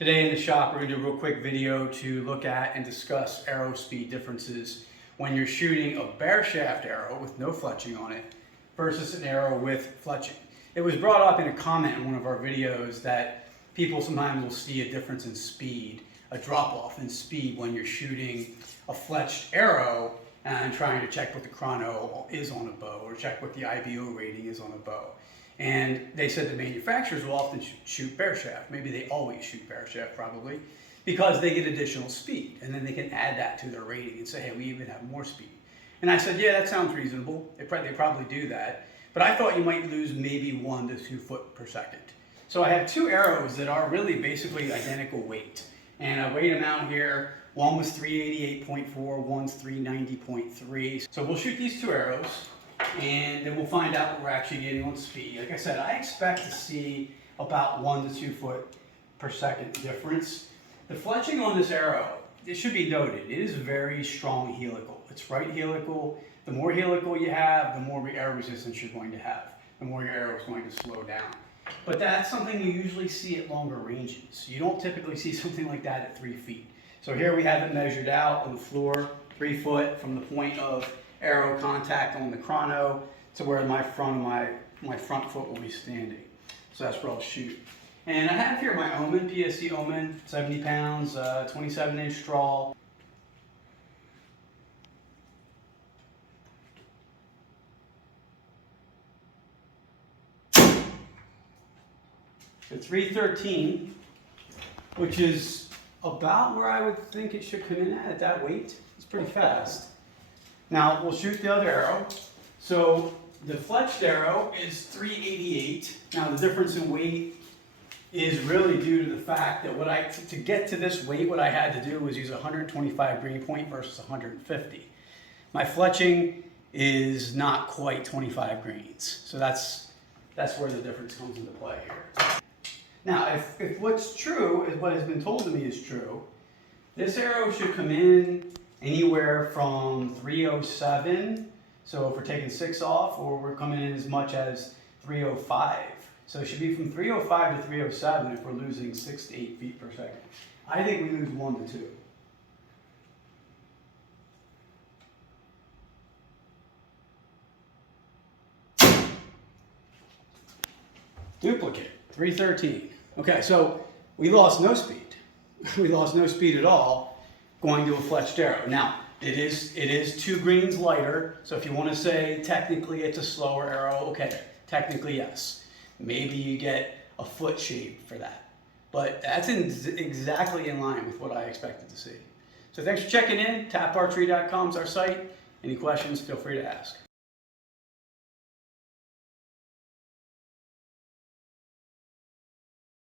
Today in the shop, we're going to do a real quick video to look at and discuss arrow speed differences when you're shooting a bare shaft arrow with no fletching on it versus an arrow with fletching. It was brought up in a comment in one of our videos that people sometimes will see a difference in speed, a drop off in speed when you're shooting a fletched arrow and trying to check what the chrono is on a bow or check what the IBO rating is on a bow. And they said the manufacturers will often shoot bare shaft. Maybe they always shoot bare shaft probably, because they get additional speed. And then they can add that to their rating and say, hey, we even have more speed. And I said, yeah, that sounds reasonable. They probably do that. But I thought you might lose maybe 1 to 2 foot per second. So I have 2 arrows that are really basically identical weight. And I weighed them out here. One was 388.4, one's 390.3. So we'll shoot these 2 arrows, and then we'll find out what we're actually getting on speed. Like I said, I expect to see about 1 to 2 foot per second difference. The fletching on this arrow, it should be noted, it is very strong helical. It's right helical. The more helical you have, the more air resistance you're going to have. The more your arrow is going to slow down. But that's something you usually see at longer ranges. You don't typically see something like that at 3 feet. So here we have it measured out on the floor, 3 foot from the point of arrow contact on the chrono to where my front foot will be standing. So that's where I'll shoot. And I have here my Omen, PSC Omen, 70 pounds, 27-inch straw. So 313, which is about where I would think it should come in at that weight. It's pretty fast. Now we'll shoot the other arrow. So the fletched arrow is 388. Now the difference in weight is really due to the fact that to get to this weight, what I had to do was use 125 grain point versus 150. My fletching is not quite 25 grains. So that's where the difference comes into play here. Now, if what's true is what has been told to me is true, this arrow should come in anywhere from 307, so if we're taking 6 off, or we're coming in as much as 305. So it should be from 305 to 307 if we're losing 6 to 8 feet per second. I think we lose 1 to 2. Duplicate, 313. Okay, so we lost no speed. We lost no speed at all going to a fletched arrow. Now, it is 2 grains lighter, so if you want to say technically it's a slower arrow, okay, technically yes. Maybe you get a foot shave for that. But that's exactly in line with what I expected to see. So thanks for checking in. Taparchery.com is our site. Any questions, feel free to ask.